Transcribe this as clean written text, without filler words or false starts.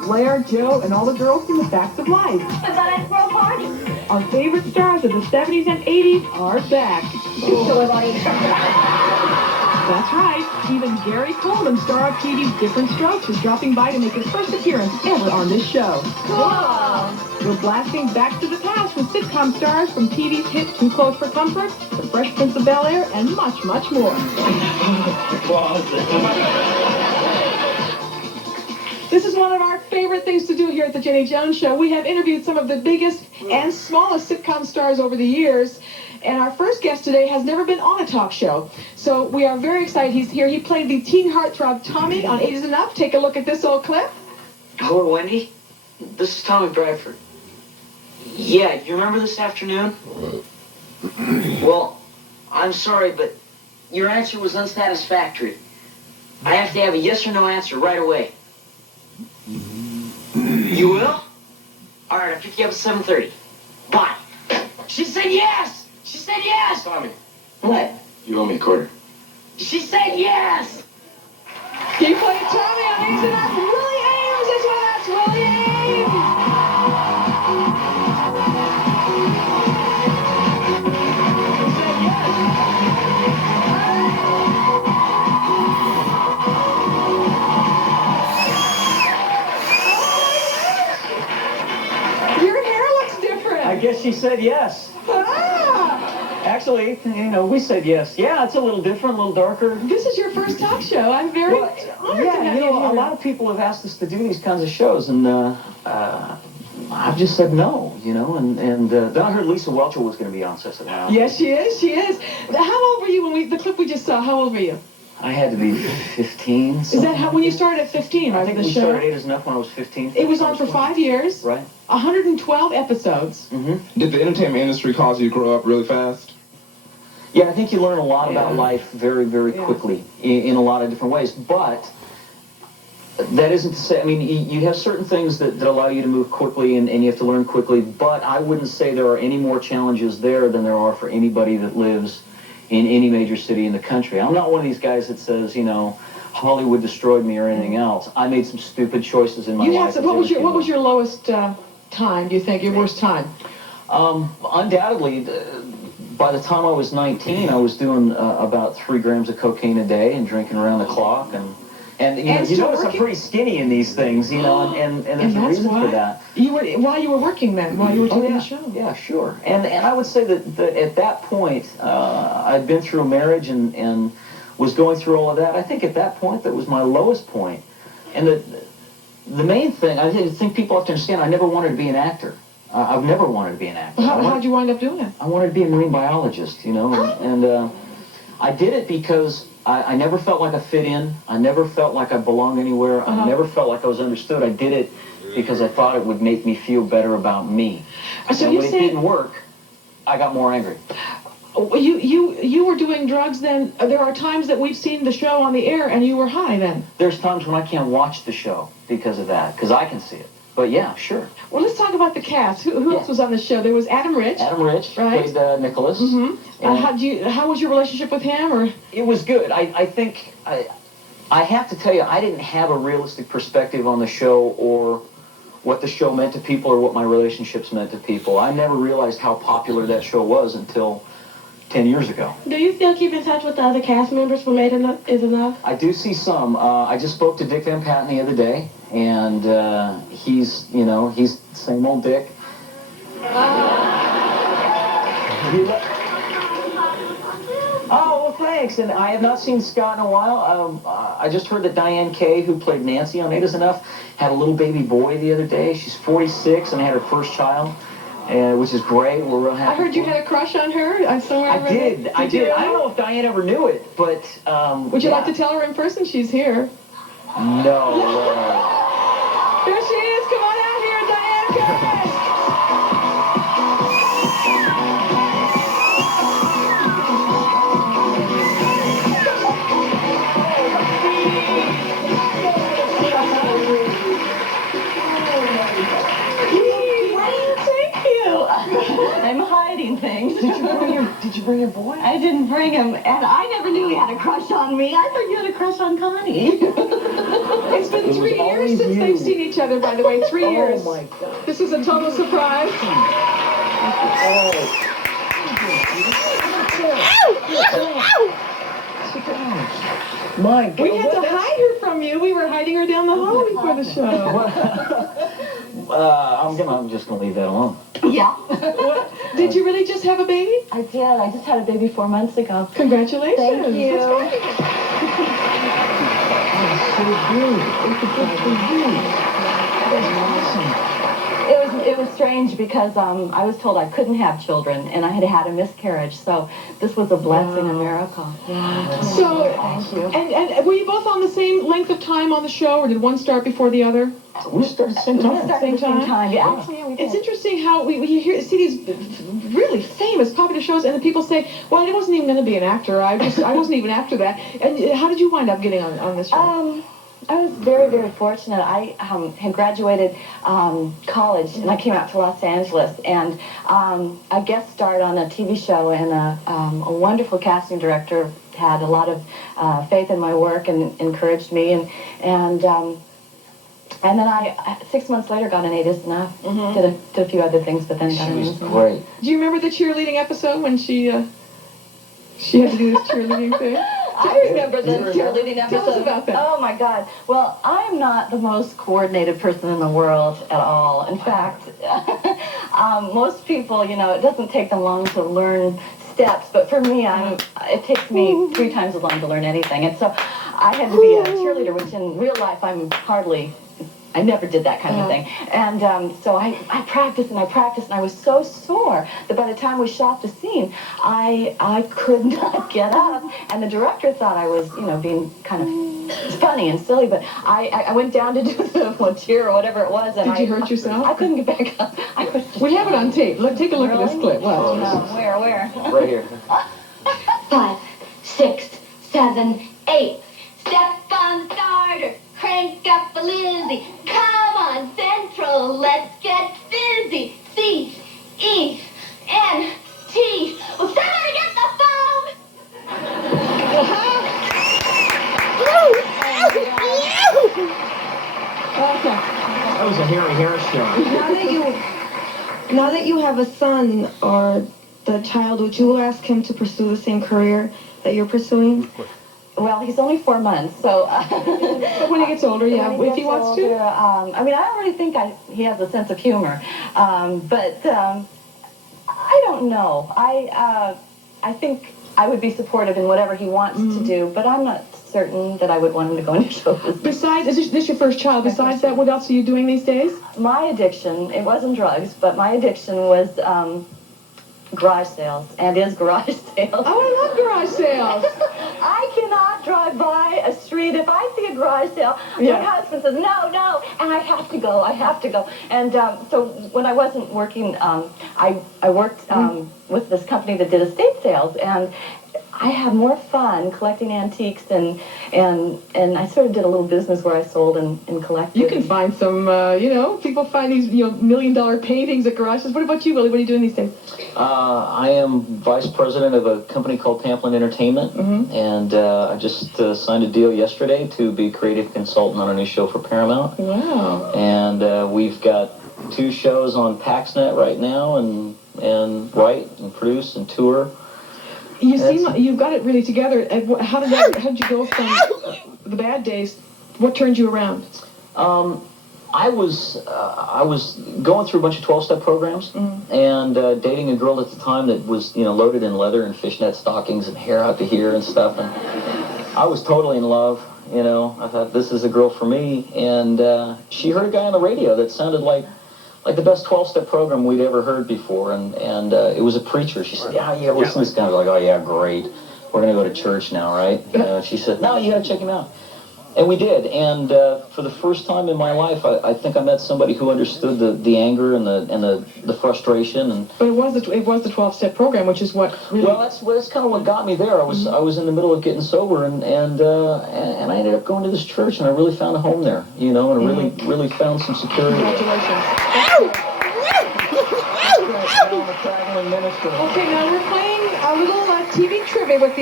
Blair, Joe, and all the girls from the Facts of Life. I thought I'd throw a party. Our favorite stars of the 70s and 80s are back. That's right. Even Gary Coleman, star of TV's Different Strokes, is dropping by to make his first appearance ever on this show. Cool. We're blasting back to the past with sitcom stars from TV's hit Too Close for Comfort, The Fresh Prince of Bel-Air, and much, much more. This is one of our favorite things to do here at the Jenny Jones Show. We have interviewed some of the biggest and smallest sitcom stars over the years. And our first guest today has never been on a talk show. So we are very excited he's here. He played the teen heartthrob Tommy on 8 is Enough. Take a look at this old clip. Hello, Wendy. This is Tommy Bradford. Yeah, you remember this afternoon? Well, I'm sorry, but your answer was unsatisfactory. I have to have a yes or no answer right away. You will? All right, I'll pick you up at 7:30. Bye. She said yes! She said yes! Tommy, What? you owe me a quarter. She said yes! He played Tommy on 8 is Enough. Willie Ames is with us. Willie Ames! He said yes. Your hair looks different. I guess she said yes. Actually, we said yes. Yeah, it's a little different, a little darker. This is your first talk show. I'm very honored to have you a here. lot of people have asked us to do these kinds of shows, and I've just said no, and then I heard Lisa Welcher was going to be on, so I said, well. Yes, she is. She is. How old were you when the clip we just saw? How old were you? I had to be 15. Is that when you started at 15? I Right, think the we show. started 8 is Enough when I was 15. It was on for 5 years. Right. 112 episodes. Mm-hmm. Did the entertainment industry cause you to grow up really fast? Yeah, I think you learn a lot about life very, very quickly in a lot of different ways. But that isn't to say, you have certain things that allow you to move quickly and you have to learn quickly. But I wouldn't say there are any more challenges there than there are for anybody that lives in any major city in the country. I'm not one of these guys that says, Hollywood destroyed me or anything else. I made some stupid choices in my life. What was your lowest time, do you think, your worst time? Undoubtedly, by the time I was 19, I was doing about 3 grams of cocaine a day and drinking around the clock. And you notice I'm pretty skinny in these things, and there's a reason for that. While you were working then, while you were doing the show? Yeah, sure. And I would say that at that point, I'd been through a marriage and was going through all of that. I think at that point, that was my lowest point. And the main thing, I think people have to understand, I never wanted to be an actor. I've never wanted to be an actor. How'd you wind up doing it? I wanted to be a marine biologist, and I did it because I never felt like I fit in. I never felt like I belonged anywhere. I never felt like I was understood. I did it because I thought it would make me feel better about me. So and when it didn't work, I got more angry. You were doing drugs then. There are times that we've seen the show on the air and you were high then. There's times when I can't watch the show because of that, because I can see it. But yeah, sure. Well, let's talk about the cast. Who else was on the show? There was Adam Rich. Adam Rich right? played Nicholas. Mm-hmm. How was your relationship with him? Or it was good. I think I have to tell you, I didn't have a realistic perspective on the show or what the show meant to people or what my relationships meant to people. I never realized how popular that show was until 10 years ago. Do you still keep in touch with the other cast members from 8 is Enough? I do see some. I just spoke to Dick Van Patten the other day, and he's the same old Dick. Oh, well, thanks. And I have not seen Scott in a while. I just heard that Diane Kay, who played Nancy on 8 is Enough, had a little baby boy the other day. She's 46 and had her first child. Which is great. We're real happy. I heard you had a crush on her. I did. I did. I don't know if Diane ever knew it, but would you like to tell her in person? She's here. No. There she is. Come on out here, Diane Kay. I'm hiding things. Did you bring your boy? I didn't bring him, and I never knew he had a crush on me. I thought you had a crush on Connie. It's been was 3 years always since you. they've seen each other, by the way. 3 years. Oh my God. This is a total surprise. My God. We had to hide her from you. We were hiding her down the hall before the show. I'm just gonna leave that alone. Yeah, Did you really just have a baby? I did. I just had a baby 4 months ago. Congratulations. Thank you. That's great. It was strange because I was told I couldn't have children and I had had a miscarriage. So this was a blessing, a miracle. So, Thank you. and were you both on the same length of time on the show, or did one start before the other? We started at the same We time. started at the same time. Yeah, actually, yeah, we did. It's interesting how we see these really famous, popular shows, and the people say, "Well, I wasn't even going to be an actor. I wasn't even after that." And how did you wind up getting on this show? I was very, very fortunate. I had graduated college, and I came out to Los Angeles, and I guest starred on a TV show, and a wonderful casting director had a lot of faith in my work and encouraged me, and then I 6 months later got an 8 is enough. Did a few other things, but then got She an 8 was is enough. great. Do you remember the cheerleading episode when she had to do this cheerleading thing? I remember the cheerleading episode. Tell us about that. Oh my God. Well, I am not the most coordinated person in the world at all. In fact, most people, you know, it doesn't take them long to learn steps, but for me, it takes me 3 times as long to learn anything. And so I had to be a cheerleader, which in real life I never did that kind of thing. And so I practiced and I practiced, and I was so sore that by the time we shot the scene, I could not get up. And the director thought I was, you know, being kind of funny and silly, but I went down to do the cheer or whatever it was. And Did you hurt yourself? I couldn't get back up. I was just We have it on tape. Take a look at this clip. Watch. Oh, no. Where? Right here. 5, 6, 7, 8. Step on the starter, crank up the Lizzie. Come on, Central, let's get busy. C, E, N, T. Will somebody get the phone? Okay. That was a Harry Harris show. Now that you have a son or the child, would you ask him to pursue the same career that you're pursuing? Well, he's only 4 months, so... But when he gets older, yeah, When if he gets wants to. older, I mean, I already think he has a sense of humor, but I don't know. I think I would be supportive in whatever he wants to do, but I'm not certain that I would want him to go into show business. Besides, is this your first child? Besides that, what else are you doing these days? My addiction, it wasn't drugs, but my addiction was garage sales, and is garage sales. Oh, I love garage sales. I cannot drive by a street. If I see a garage sale, Yeah. my husband says, no, and I have to go. And so when I wasn't working, I worked with this company that did estate sales, and I had more fun collecting antiques, and I sort of did a little business where I sold and collected. You can find some, people find these, $1 million paintings at garages. What about you, Willie? What are you doing these days? I am vice president of a company called Pamplin Entertainment, and I just signed a deal yesterday to be creative consultant on a new show for Paramount. Wow. And we've got 2 shows on PaxNet right now, and write and produce and tour. You seem like you've got it really together. How did you go from the bad days? What turned you around? I was going through a bunch of 12-step programs and dating a girl at the time that was, loaded in leather and fishnet stockings and hair out to here and stuff. And I was totally in love. I thought, this is a girl for me. And she heard a guy on the radio that sounded like the best 12-step program we'd ever heard before. And it was a preacher. She said, yeah, listen to this guy. I was like, oh, yeah, great. We're going to go to church now, right? She said, no, you got to check him out. And we did, and for the first time in my life, I think I met somebody who understood the anger and the frustration. And But it was the 12-step program, which is what really... well, that's kind of what got me there. I was in the middle of getting sober, and I ended up going to this church, and I really found a home there, and I really found some security. Congratulations. I'm a traveling minister. Okay, now we're playing a little TV trivia with the